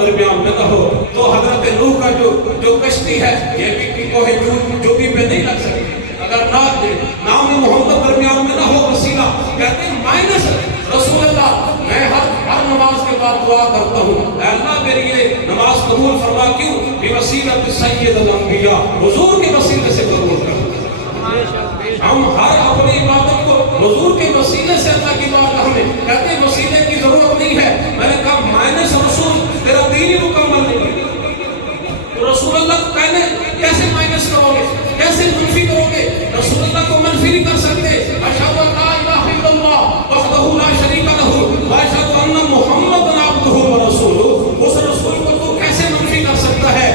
درمیان میں نہ ہو تو حضرت نوح کا جو کشتی ہے یہ بھی کوہ جوگی پہ نہیں لگ سکتی. اگر نام محمد درمیان میں نہ ہو وسیلہ, کہتے ہیں مائنس رسول اللہ, میں ہر نماز کے بعد دعا کرتا ہوں اے اللہ میری یہ نماز قبول فرما. کیوں؟ بوسیلۃ سید الانبیاء, حضور کے وسیلے سے قبول کر. ہم ہر اپنی عبادت کو حضور کے وسیلے سے اللہ کی بارگاہ میں کہتے ہیں وسیلے کی ضرورت نہیں ہے. میں نے کہا مائنس رسول, تیرا دین ہی مکمل نہیں. تو رسول اللہ کو کہنے کیسے مائنس کرو گے, کیسے منفی کرو گے؟ رسول اللہ کو منفی نہیں کر سکتے. اشہد ان لا الہ الا اللہ وحدہ لا شریک لہ واشہد ان محمدا عبدہ ورسولہ. اس رسول کو تو کیسے منفی کر سکتا ہے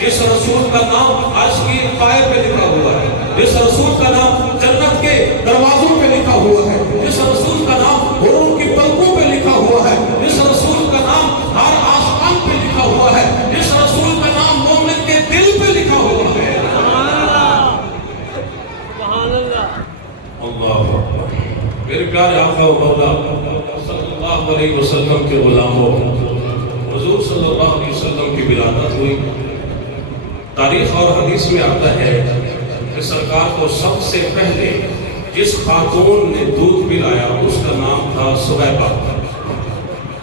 جس رسول کا نام عاشقی قائب پہ لکھا ہوا ہے, جس رسول کا نام جنت کے دروازوں پہ لکھا ہوا ہے, جس رسول کا نام حور کی پلکوں پہ لکھا ہوا ہے, جس رسول کا نام ہر آسمان پہ لکھا ہوا ہے, جس رسول کا نام مومن کے دل پہ لکھا ہوا ہے. اللہ میرے پیارے آقا و مولا صلی اللہ علیہ وسلم کے غلاموں, حضور صلی اللہ علیہ وسلم کی ولادت ہوئی. تاریخ اور حدیث میں آتا ہے کہ سرکار کو سب سے پہلے جس خاتون نے دودھ پلایا اس کا نام تھا سویبہ.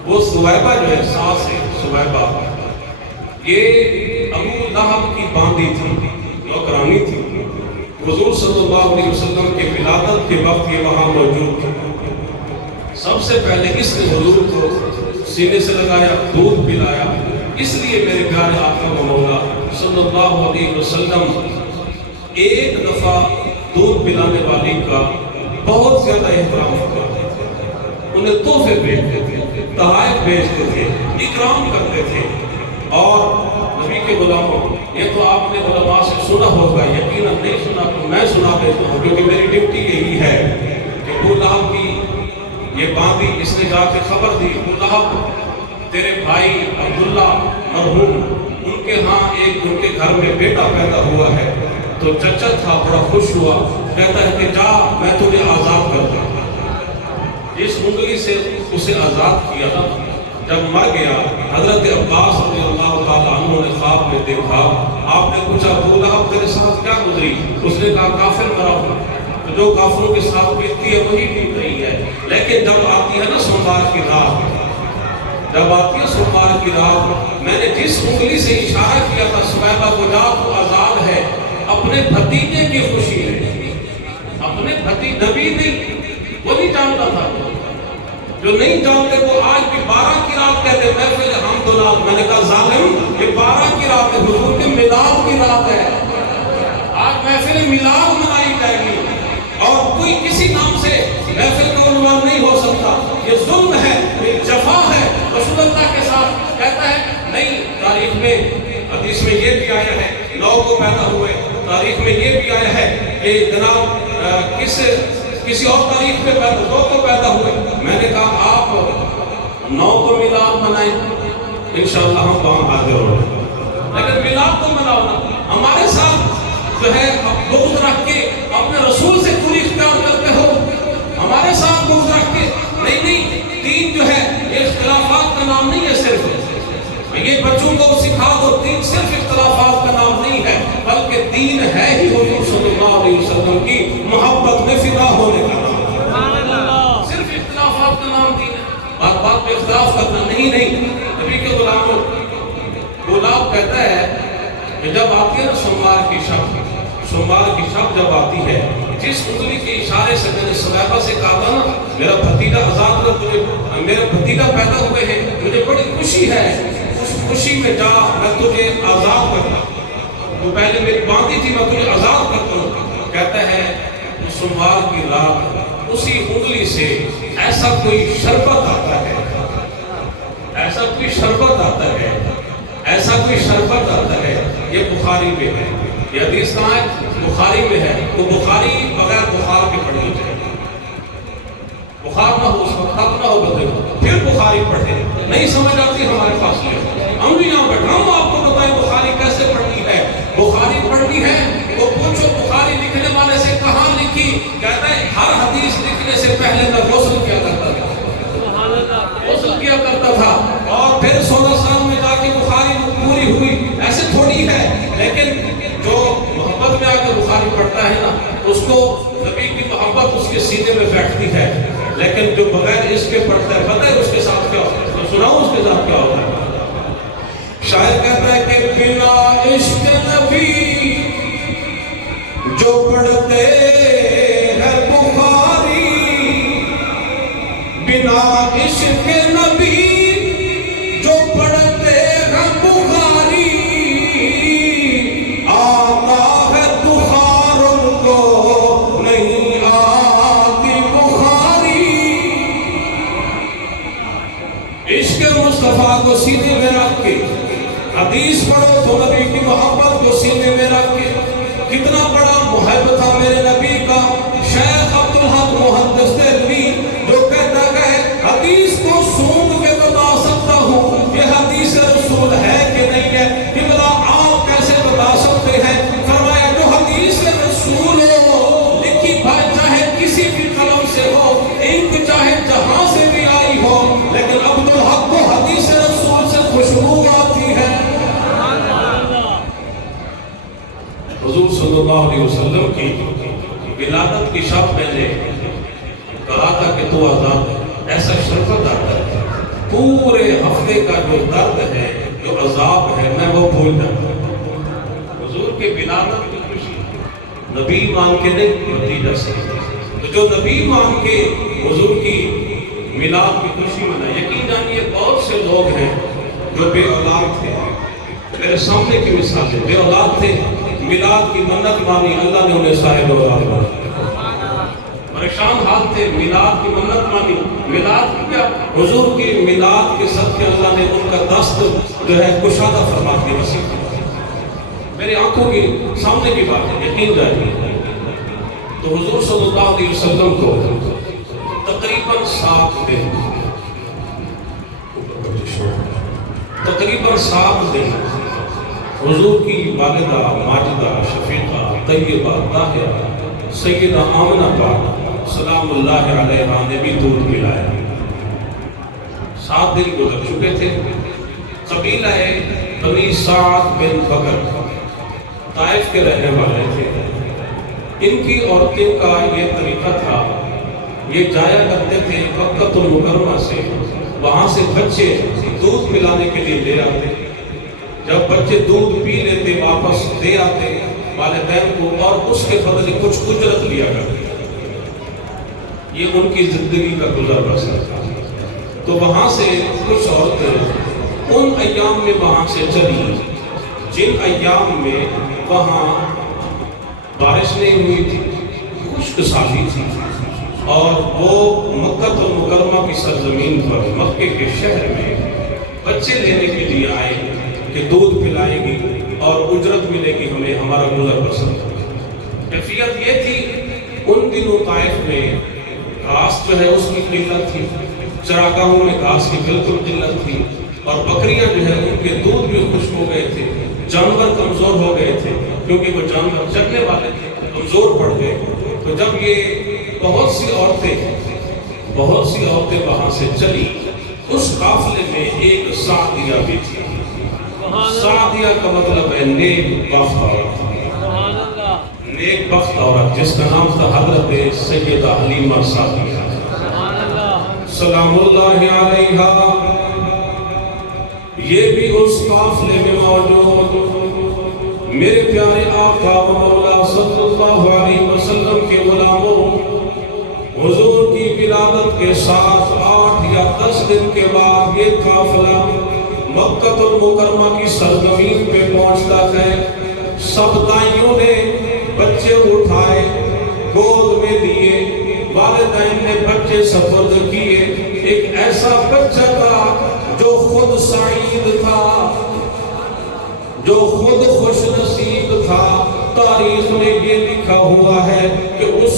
وہ سویبہ جو ہے ساس ہے سویبہ, یہ ابو لہب کی باندی تھی, نوکرانی تھی. حضور صلی اللہ علیہ وسلم کے ولادت کے وقت یہ وہاں موجود تھی. سب سے پہلے اس نے حضور کو سینے سے لگایا, دودھ پلایا. اس لیے میرے پیارے آقا و مولا صلی اللہ علیہ وسلم ایک دفعہ دودھ پلانے والی کا بہت زیادہ احترام کرتے تھے, انہیں تحفے بھیجتے تھے, تحائف بھیجتے تھے, اکرام کرتے تھے. اور نبی کے غلاموں, یہ تو آپ نے علماء سے سنا ہوگا, یقیناً نہیں سنا تو میں سنا دیتا ہوں کیونکہ میری ڈیوٹی یہی ہے کہ ابو لہب کی یہ باندی اس نے جا کے خبر دی, ابو لہب تیرے بھائی عبداللہ مرحوم ان کے ہاں ایک ان کے گھر میں بیٹا پیدا ہوا ہے. تو چچا تھا بڑا خوش ہوا, کہتا ہے کہ جا میں تجھے آزاد کرتا ہوں. جس انگلی سے اسے آزاد کیا نا, جب مر گیا حضرت عباس رضی اللہ تعالیٰ عنہ نے خواب میں دیکھا. آپ نے پوچھا ابو لہب تیرے ساتھ کیا گزری؟ اس نے کہا کافر مرا ہوں. تو جو کافروں کے ساتھ بیتتی ہے وہی بیت رہی ہے. لیکن جب آتی ہے نا سوموار کی رات, جب آتی ہے سوموار کی رات, میں نے جس انگلی سے اشارہ کیا تھا سویبہ کو جا تو آزاد ہے, اپنے بھتیجے کی خوشی ہے. اپنے بھتیجے نبی نہیں, وہ نہیں جانتا تھا. جو نہیں جانتے وہ آج بھی 12 کی رات کہتے محفل حمدللہ. میں نے کہا ظالم, یہ 12 کی رات ہے, حضور کے میلاد کی رات ہے. آج محفل میلاد منائی جائے گی اور کوئی کسی نام سے محفل کا عنوان نہیں ہو سکتا. یہ ظلم ہے, یہ جفا ہے رسول اللہ کے ساتھ. کہتا ہے نہیں, تاریخ میں حدیث میں یہ بھی آیا ہے 9 کو پیدا ہوئے, تاریخ میں یہ بھی آیا ہے کہ جناب کسی اور تاریخ میں 2 کو پیدا ہوئے. میں نے کہا آپ 9 کو میلاد منائیں, انشاءاللہ ہم وہاں حاضر ہو رہے ہیں, لیکن میلاد تو مناؤ نا. ہمارے ساتھ جو ہے بغض رکھ کے اپنے رسول سے دوری اختیار کرتے ہو, ہمارے ساتھ بغض رکھ کے. نہیں, دین جو ہے یہ اختلافات کا نام نہیں ہے. صرف یہ بچوں کو سکھا دو, دین صرف اختلافات کا نام نہیں ہے, بلکہ دین ہے ہی حضور صلی اللہ علیہ وسلم کی محبت میں فدا ہونے کا نام. صرف اختلافات کا نام دین ہے, بات پہ اختلاف کرنا نہیں. نبی کے غلاموں, غلام کہتا ہے کہ جب آتی ہے نا سوموار کی شب جب آتی ہے, جس انگلی کے اشارے سے میں نے سویبہ سے کہا تھا نا میرا بھتیجا آزاد کر, تجھے میرے بھتیجا پیدا ہوئے ہیں, مجھے بڑی خوشی ہے, اس خوشی میں جا میں تجھے آزاد کرتا ہوں. تو پہلے میری باندھی تھی, میں تجھے آزاد کرتا ہوں. کہتا ہے سوموار کی رات اسی انگلی سے ایسا کوئی شربت آتا ہے, ایسا کوئی شربت آتا ہے, ایسا کوئی شربت آتا ہے. یہ بخاری میں ہے, یہ حدیث کہاں ہے؟ بخاری میں ہے. تو بخاری بغیر بخار کے پڑھنی چاہیے. بخار نہ ہو, اس وقت تب نہ ہو بندے کو, پھر بخاری پڑھے. نہیں سمجھ آتی ہمارے پاس لے, ہم بھی یہاں بیٹھے, ہم آپ کو بتائیں بخاری کیسے پڑھنی ہے. بخاری پڑھنی ہے تو پوچھو بخاری لکھنے والے سے کہاں لکھی. کہتا ہے ہر حدیث لکھنے سے پہلے میں غسل کیا کرتا تھا, غسل کیا کرتا تھا, اور پھر 16 سال میں کے سینے میں بیٹھتی ہے، لیکن جو بغیر عشق کے پڑھتا ہے پتہ ہے اس کے ساتھ کیا ہوتا ہے؟ تو سناؤں اس کے ساتھ کیا ہوتا ہے؟ شاعر کہتا ہے کہ بنا عشق نبی جو پڑھتے ہیں بخاری، بنا عشق نبی جو پڑھتے ہیں بخاری، آتا ہے بخار ان کو نہیں آتی بخاری۔ عشق مصطفیٰ کو سینے میں رکھ کے حدیث پڑھو تو نبی کی محبت کو سینے میں رکھ کے، کتنا بڑا محب تھا میرے نبی کا شیخ عبدالحق محدث دہلوی، جو کہتا ہے حدیث کو سونگ کے بتا سکتا ہوں یہ حدیث رسول ہے کہ نہیں ہے، کہ بلا آپ کیسے بتا سکتے ہیں؟ فرمایا جو حدیث رسول ہو، لکھی بھائی چاہے کسی بھی قلم سے ہو، انک چاہے جہاں سے بھی آئی ہو، لیکن عبدالحق کو حدیث رسول سے خوشبو آتی ہے۔ حضور صلی اللہ علیہ وسلم کی ولادت کی شب میں نے کہا تھا کہ تو آزاد ہے، ایسا شرفت آتا ہے، پورے ہفتے کا جو درد ہے، جو عذاب ہے، میں وہ بھول جاتا ہوں۔ حضور کی ولادت کی خوشی نبی مان کے نہیں نتیجہ سے، تو جو نبی مان کے حضور کی میلاد کی خوشی منائے، یقین جانیے بہت سے لوگ ہیں جو بے اولاد تھے، میرے سامنے کی مثال ہے، بے اولاد تھے، میلاد کی منت مانی، اللہ نے انہیں صاحب اولاد بنا، پریشان حال تھے، میلاد کی منت مانی، میلاد کی کیا؟ حضور کی میلاد کے صدقے اللہ نے ان کا دست جو ہے کشادہ فرما کے نصیب کیا۔ میری آنکھوں کی سامنے کی بات ہے، یقین جائیے۔ تو حضور صلی اللہ علیہ وسلم کو تقریباً 7 دن حضور کی والدہ ماجدہ شفیقہ طیبہ طاہرہ سیدہ آمنہ پاک سلام اللہ علیہا نے بھی دودھ پلایا۔ 7 دن گزر چکے تھے۔ قبیلہ بنی سعد بن بکر طائف کے رہنے والے تھے۔ ان کی عورتوں کا یہ طریقہ تھا، یہ جایا کرتے تھے مکہ المکرمہ سے، وہاں سے بچے دودھ پلانے کے لیے لے آتے، جب بچے دودھ پی لیتے واپس دے آتے والدین کو، اور اس کے بدلے کچھ اجرت لیا کرتے۔ یہ ان کی زندگی کا گزر بسر تھا۔ تو وہاں سے کچھ عورتیں ان ایام میں وہاں سے چلی جن ایام میں وہاں بارش نہیں ہوئی تھی، خشک سالی تھی، اور وہ مکہ المکرمہ کی سرزمین پر مکے کے شہر میں بچے لینے کے لیے آئے کہ دودھ پلائے گی اور اجرت ملے گی ہمیں، ہمارا گزر بسر۔ کیفیت یہ تھی ان دنوں طائف میں گھاس جو ہے اس کی قلت تھی، چراگاہوں میں گھاس کی بالکل قلت تھی، اور بکریاں جو ہے ان کے دودھ بھی خشک ہو گئے تھے، جانور کمزور ہو گئے تھے، کیونکہ وہ جانور چرنے والے تھے، کمزور پڑ گئے۔ تو جب یہ بہت سی عورتیں وہاں سے چلی، اس قافلے میں ایک سعدیہ بھی تھی۔ سعدیہ کا مطلب ہے نیک بخت عورت، نیک بخت عورت، جس کا نام تھا حضرت سیدہ حلیمہ سعدیہ سلام اللہ علیہا۔ یہ بھی اس قافلے میں موجود میرے پیارے آقا و مولا صلی اللہ علیہ وسلم کے غلاموں، حضور کی ولادت کے ساتھ 8 یا 10 دن کے بعد یہ قافلہ مکہ المکرمہ کی سرزمین پہ پہنچتا ہے۔ سب دائیوں نے بچے اٹھائے، گود میں لیے، والدین نے بچے سپرد کیے۔ ایک ایسا بچہ تھا جو خود سعید تھا، جو خود خوش نصیب تھا۔ تاریخ میں یہ لکھا ہوا ہے کہ اس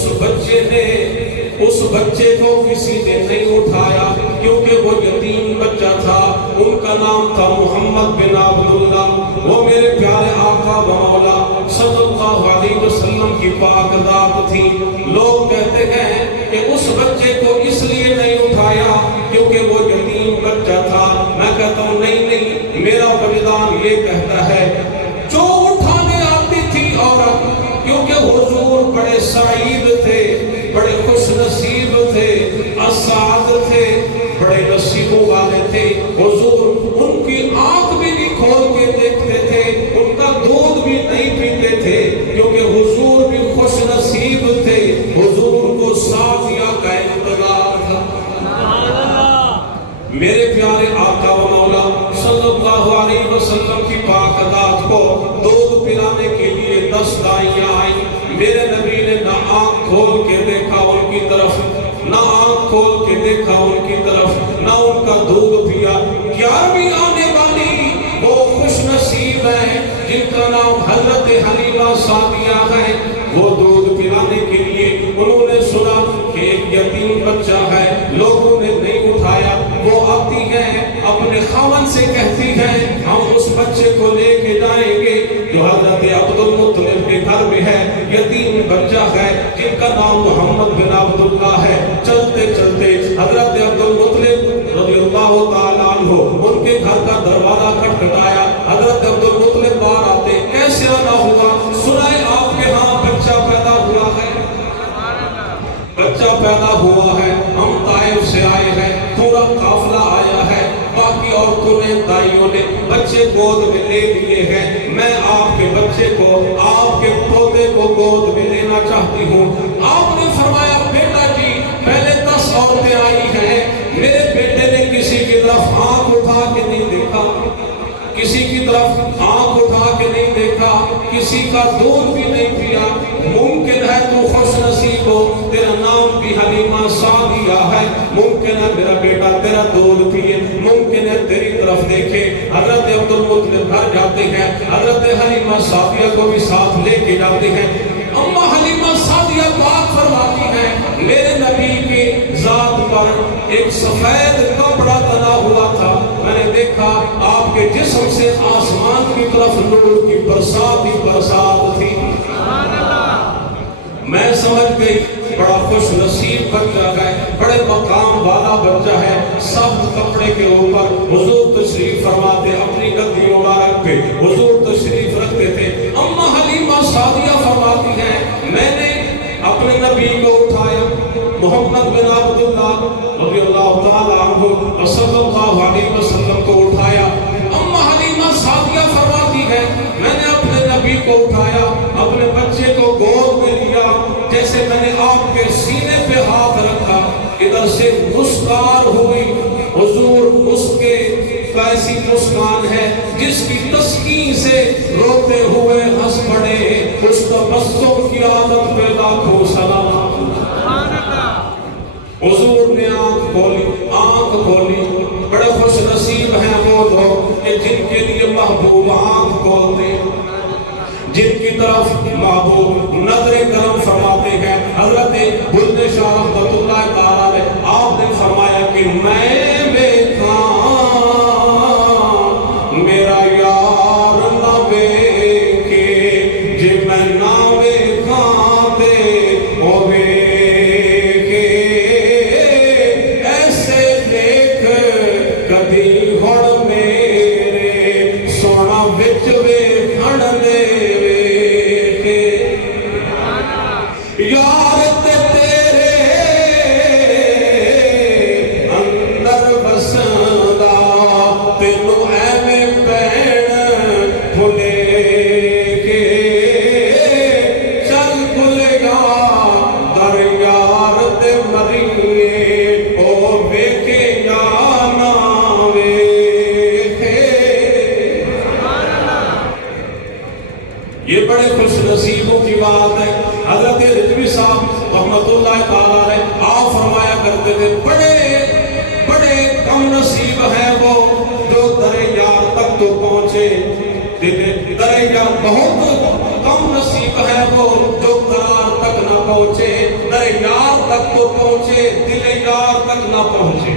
بچے کو کسی نے نہیں اٹھایا، کیونکہ وہ یتیم بچہ تھا۔ ان کا نام تھا محمد بن عبداللہ۔ وہ میرے پیارے آقا و مولا صلی اللہ علیہ وسلم کی پاک ذات تھی۔ لوگ کہتے ہیں کہ اس بچے کو اس لیے نہیں اٹھایا کیونکہ وہ یتیم بچہ تھا۔ میں کہتا ہوں نہیں، میرا وجدان یہ کہتا ہے جو اٹھانے آتی تھی عورت، کیونکہ حضور بڑے سعید تھے، بڑے خوش تھے حضور ان کی آنکھ بھی نہیں کھول کے دیکھتے تھے، ان کا دودھ بھی نہیں پیتے تھے، کیونکہ حضور بھی خوش نصیب تھے، حضور کو ساتھیہ کا انتظار تھا۔ میرے پیارے آقا و مولا صلی اللہ علیہ وسلم کی پاک ذات کو دودھ پلانے کے لیے 10 دائیاں آئیں۔ میرے نبی نے نہ آنکھ کھول کے دیکھا ان کی طرف، نہ آنکھ کھول کے دیکھا ان کی طرف، نہ ان کا دودھ پیا۔ 11ویں آنے والی وہ خوش نصیب ہیں جن کا نام حضرت حلیمہ سعدیہ ہے، وہ دودھ پلانے کے لیے انہوں نے سنا کہ ایک یتیم بچہ ہے، لوگوں نے نہیں اٹھایا، وہ آتی ہیں اپنے خاوند سے کہتی ہیں ہم اس بچے کو لے کے جائیں گے جو حضرت عبد المطلب کے گھر میں ہے، یتیم بچہ ہے جن کا نام محمد بن عبداللہ ہے۔ چلتے چلتے حضرت عبد المطلب رضی اللہ تعالیٰ عنہ ان کے گھر کا دروازہ کھٹکھٹایا، حضرت عبد المطلب باہر آتے، کیسے آنا ہوا؟ سنائے آپ کے ہاں بچہ پیدا ہوا ہے، بچہ پیدا ہوا ہے، ہم طائف سے آئے ہیں، پورا قافلہ آیا ہے، باقی عورتوں نے دائیوں نے بچے گود میں لے لیے ہیں، میں آپ کے بچے کو، آپ کے پوتے کو گود میں لینا چاہتی ہوں۔ آپ نے فرمایا بیٹا جی پہلے 10 عورتیں آئی ہیں، میرے بیٹے نے کسی کی طرف آنکھ اٹھا کے نہیں دیکھا، کسی کی طرف آنکھ اٹھا کے نہیں دیکھا، کسی کا دودھ بھی نہیں پیا، ممکن ہے تو خوش نصیب ہو، تیرا نام بھی حلیمہ سعدیہ ہے، ممکن ہے میرا بیٹا تیرا دودھ پیے، ممکن ہے تیری طرف دیکھے۔ حضرت عبد المطلب گھر جاتے ہیں، حضرت حلیمہ سعدیہ کو بھی ساتھ لے کے جاتے ہیں۔ اما حلیمہ سعدیہ بات فرماتی ہیں میرے نبی کے ذات پر ایک سفید کپڑا تنا ہوا تھا، میں نے دیکھا آپ کے جسم سے آسمان کی طرف نور کی برسات ہی برسات تھی۔ میں سمجھ گئی بڑا خوش نصیب بچہ ہے، بڑے مقام والا بچہ ہے۔ سب کپڑے کے اوپر حضور تشریف فرماتے، اپنی گدی مبارک پہ حضور تشریف رکھتے تھے۔ اما حلیمہ سعدیہ فرماتی ہیں میں نے اپنے نبی کو اٹھایا، محمد بن عبداللہ رضی اللہ تعالیٰ عنہ صلی اللہ علیہ وسلم کو اٹھایا۔ اما حلیمہ سعدیہ فرماتی ہے میں نے اپنے نبی کو اٹھایا، اپنے بچے کو گود میں لیا، جیسے میں نے آپ کے سینے پہ ہاتھ رکھا، ادھر سے مسکار ہوئی، حضور اس کے ایسی مسکان ہے جس کی تسکین سے روتے ہوئے ہنس پڑے، اس تبسم کی عادت پیدا ہو سلام۔ حضور نے آنکھ کھولی، بڑے خوش نصیب ہیں وہ لوگ کہ جن کے لیے محبوب آنکھ کھولتے، جن کی طرف محبوب نظر کرم فرماتے ہیں۔ حضرت بلند شاہ رحمۃ اللہ تعالی آپ نے فرمایا کہ میں دیکھا میرا یار نہ دیکھے، جی میں نہ دیکھا تے ہوئے کہ ایسے دیکھ کدی ہن میرے سونا وچ ویکھن دے یار تے تیرے اندر بسندا، تینوں ایویں بہن بھلے کے چل بھلیا در یار تے مریے، او ویکھے یا نہ ویکھے۔ یہ بڑے خوش نصیبوں کی بات ہے۔ حضرت رضوی صاحب رحمۃ اللہ تعالیٰ علیہ آپ فرمایا کرتے تھے بڑے کم نصیب ہیں وہ جو در یار تک تو پہنچے، در یار بہت کم نصیب ہیں وہ جو قرار تک نہ پہنچے، در یار تک تو پہنچے دل یار تک نہ پہنچے۔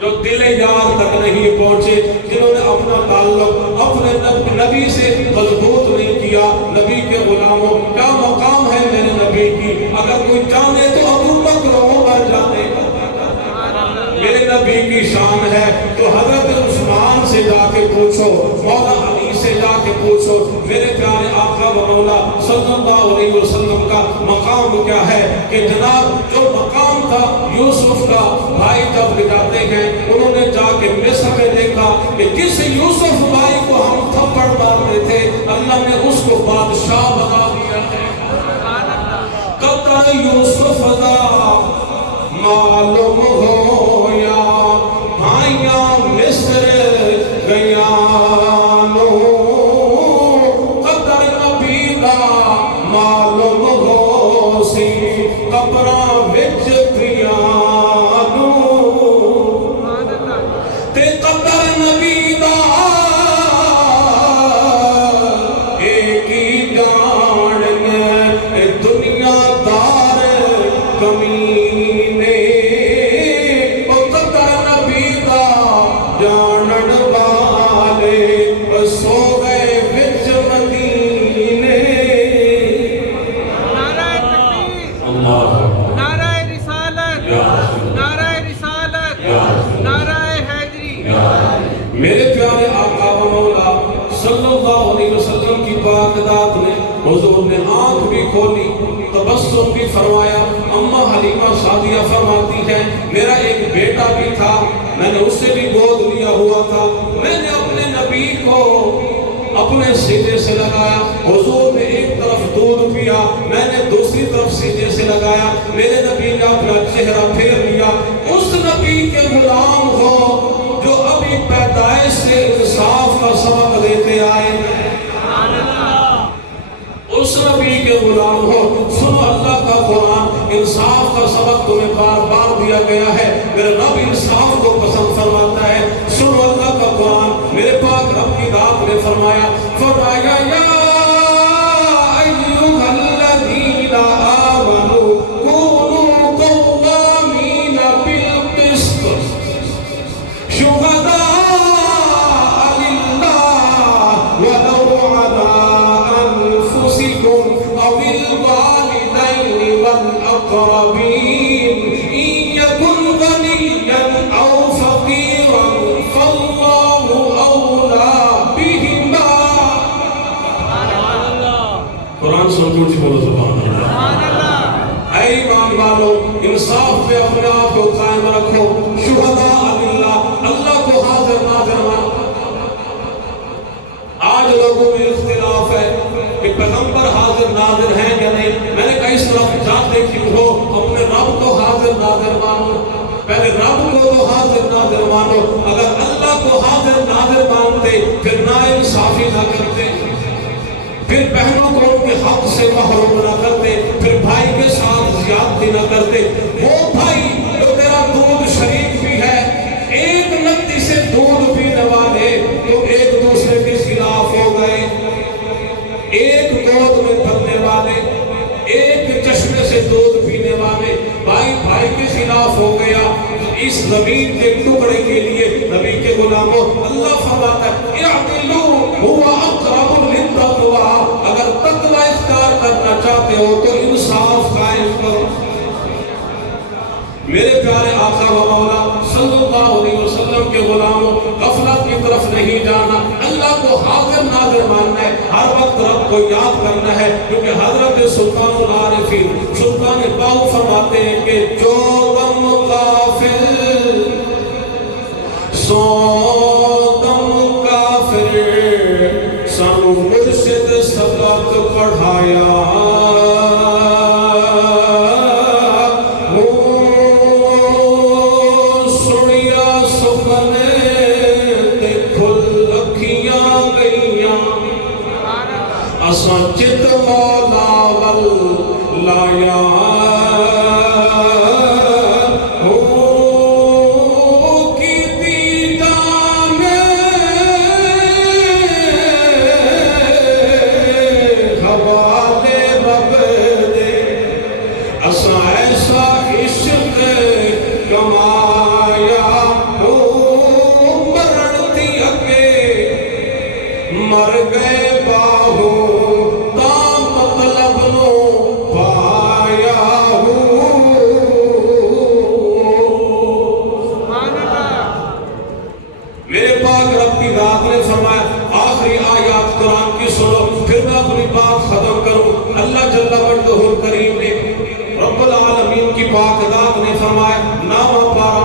جو دل یار تک نہیں پہنچے، جنہوں نے اپنا تعلق اپنے نبی سے مضبوط نہیں کیا، نبی کے غلاموں کیا مقام ہے میرے نبی کی، اگر کوئی جانے تو ابو بکر عمر جانے، میرے نبی کی شان ہے تو حضرت عثمان سے جا کے پوچھو، مولا علی سے جا کے پوچھو، میرے پیارے آقا و مولا صلی اللہ علیہ وسلم کا مقام کیا ہے کہ جناب جو مقام تھا یوسف کا بھائی جب جاتے ہیں انہوں نے جا کے مصر میں دیکھا کہ جس یوسف بھائی کو ہم تھپڑ مارتے تھے اللہ نے اس کو بادشاہ بنا دیا ہے۔ قطر یوسف دا معلوم ہو یا بھائیاں مصر گیا نو، قطر نبی دا معلوم ہو سی قبراں وچ گیا نو، تے قطر نبی دا ایک ہی جان ہے دنیا دار کمینے، او قطر نبی دا جانن والے سو گئے وچ مدینے۔ نعرہ تکبیر، اللہ نعرہ رسالت، نعرہ رسالت، نعرہ حیدری۔ میرے پیارے آقا و مولا صلی اللہ علیہ وسلم کی پاک ذات نے حضور نے آنکھ بھی کھولی، تبسم بھی فرمایا۔ اماں حلیمہ سعدیہ فرماتی ہے میرا ایک بیٹا بھی تھا، میں نے اس سے بھی گود لیا ہوا تھا، میں نے اپنے نبی کو اپنے سینے سے لگایا، حضور نے ایک طرف دودھ پیا، میں نے دوسری طرف سینے سے لگایا، میرے نبی نے اپنا چہرہ پھیر لیا۔ اس نبی کے غلام ہو جو ابھی پیدائش سے انصاف کا سبق دیتے آئے ہیں، اس نبی کے غلام ہو، سنو اللہ کا قرآن، انصاف کا سبق تمہیں بار بار دیا گیا ہے، میرا رب انصاف کو پسند فرماتا ہے۔ سنو اللہ کا قرآن، میرے پاک رب کی ذات نے فرمایا یا ایھا الذین آمنوا کونوا قوامین بالقسط شہداء للہ ولو علی انفسکم او الوالدین والاقربین ان یکن غنیا او فقیرا فاللہ اولی بہما۔ قرآن سمجھو جی بولو سبحان اللہ۔ اے ایمان والو، انصاف پہ اپنے آپ کو قائم رکھو، شہداء للہ، اللہ کو حاضر ناظر مانو۔ آج لوگوں میں اختلاف ہے کہ پیغمبر حاضر ناظر ہیں یا نہیں۔ میں نے کہا اس طرف جاتے کیوں ہو، اپنے رب کو حاضر ناظر مانو، پہلے رب کو تو حاضر ناظر مانو۔ اگر اللہ کو حاضر ناظر مانتے پھر ناانصافی نہ کرتے، پھر بہنوں کو ان کے حق سے محروم نہ کرتے، پھر بھائی کے ساتھ زیادتی نہ کرتے۔ وہ بھائی جو تیرا دودھ شریک بھی ہے، ایک نتی سے دودھ پینے والے تو ایک دوسرے کے خلاف ہو گئے، ایک گود میں پھلنے والے، ایک چشمے سے دودھ پینے والے، بھائی بھائی کے خلاف ہو گیا۔ اس زمین کے ٹکڑے کے لیے نبی کے غلاموں اللہ فرماتا ہے اعدلوا هو اقرب للتقوی، اگر تقوی اختیار کرنا چاہتے ہو تو انصاف قائم کرو۔ میرے پیارے آقا و مولا صلی اللہ علیہ وسلم کے غلاموں، غفلت کی طرف نہیں جانا، اللہ کو حاضر ناظر ماننا ہے، ہر وقت رب کو یاد کرنا ہے، کیونکہ حضرت سلطان العارفین سلطان باہو فرماتے ہیں کہ جو دم غافل سو دم کافر، سانو مرشد سبق پڑھایا، چت مولا ول لایا کی جان حوالے رب دے، اساں ایسا عشق کمایا مرن دی اگے مر گئے باہو اللہ جل وجلہ کریم نے رب العالمین کی پاک ذات نے فرمایا نامہ پارا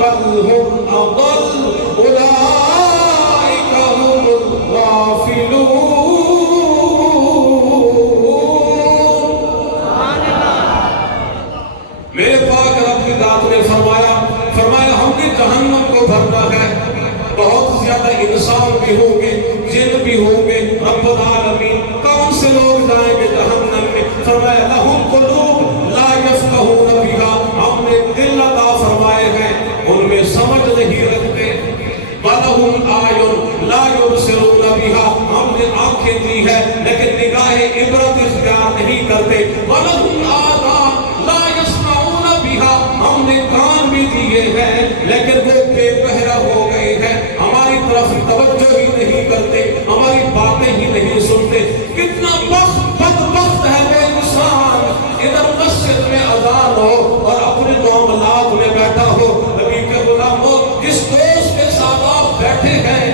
بل هم أضل أولئك هم الغافلون. میرے پاک رب کی ذات نے فرمایا ہم نے جہنم کو بھرنا ہے. بہت زیادہ انسان بھی ہوں گے جن بھی ہوں گے. رب العالمین کون سے لوگ جائیں گے جہنم میں؟ فرمایا لہم قلوب لا یفقہون بہا ہم نے دل عطا فرمائے ہیں ان میں سمجھ نہیں رکھتے. وَلَهُمْ آیٌ لَا يُبْصِرُونَ بِهَا ہم نے آنکھیں دی ہے لیکن نگاہ عبرت اختیار نہیں کرتے. وَلَهُمْ آذَانٌ لَا يَسْمَعُونَ بِهَا ہم نے کان بھی دیے ہیں لیکن وہ بے بہرا ہو گئے ہیں. ہماری طرف توجہ ہی نہیں کرتے, ہماری باتیں ہی نہیں سنتے. کتنا بدبخت ہے وہ انسان ادھر مسجد میں اذان ہو اور اپنے معاملات میں بیٹھا ہو. نبی کے غلاموں جس دوست کے ساتھ آپ بیٹھے ہیں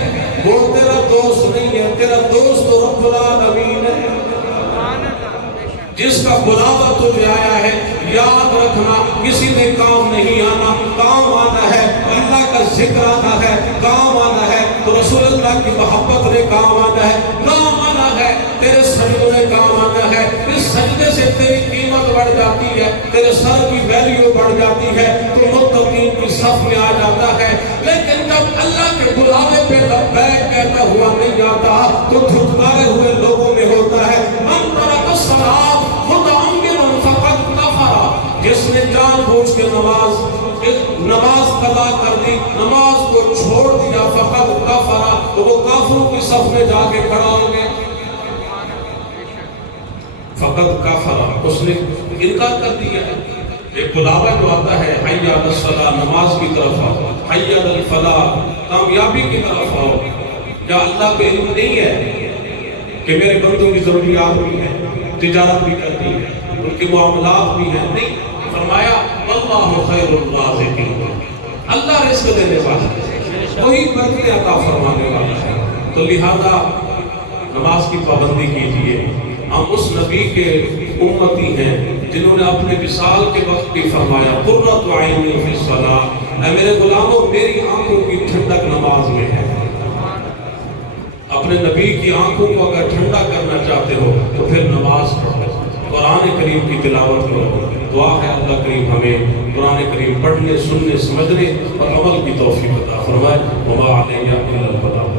وہ تیرا دوست نہیں ہے, تیرا دوست تو رب العالمین ہے. جس کا بلاوا تجھے آیا ہے یاد رکھنا کسی نے کام نہیں آنا, کام آنا ہے اللہ کا ذکر آنا ہے, کام آنا ہے تو رسول اللہ کی محبت نے کام آنا ہے, کام آنا ہے تیرے سجدوں نے کام آنا ہے. اس سجدے سے تیری قیمت بڑھ جاتی ہے, تیرے سر کی ویلیو بڑھ جاتی ہے, تو متقین کی صف میں آ جاتا ہے. لیکن جب اللہ کے بلاوے پہ لبیک کہتا ہوا نہیں آتا تو دھتکارے ہوئے لوگوں میں ہوتا ہے. من ترک الصلاۃ متعمدا فقد کفر جس نے جان بوجھ کے نماز قضا کر دی, نماز کو چھوڑ دیا, فقد کفر تو وہ کافروں کی صف میں جا کے کھڑا ہو گیا. فقد کفر اس نے انکار کر دیا. ایک بلاوا جو آتا ہے حی علی الصلاۃ نماز کی طرف آؤ, حی علی الفلاح کامیابی کی طرف آؤ. کیا اللہ کو علم نہیں ہے کہ میرے بندوں کی ضروریات بھی ہیں, تجارت بھی کرتی ہے, ان کے معاملات بھی ہیں؟ نہیں. فرمایا اللہ خیر الرازقین اللہ رزق دینے والا ہے, وہی برکت عطا فرمانے والا ہے. تو لہذا نماز کی پابندی کیجیے. ہم اس نبی کے امتی ہیں جنہوں نے اپنے وصال کے وقت بھی فرمایا قرۃ عینی فی الصلاۃ, اے میرے غلاموں میری آنکھوں کی ٹھنڈک نماز میں ہے. اپنے نبی کی آنکھوں کو اگر ٹھنڈا کرنا چاہتے ہو تو پھر نماز پڑھو, قرآن کریم کی تلاوت کرو. دعا ہے اللہ کریم ہمیں قرآن کریم پڑھنے, سننے, سمجھنے اور عمل کی توفیق عطا فرمائے. وما علینا الا البلاغ.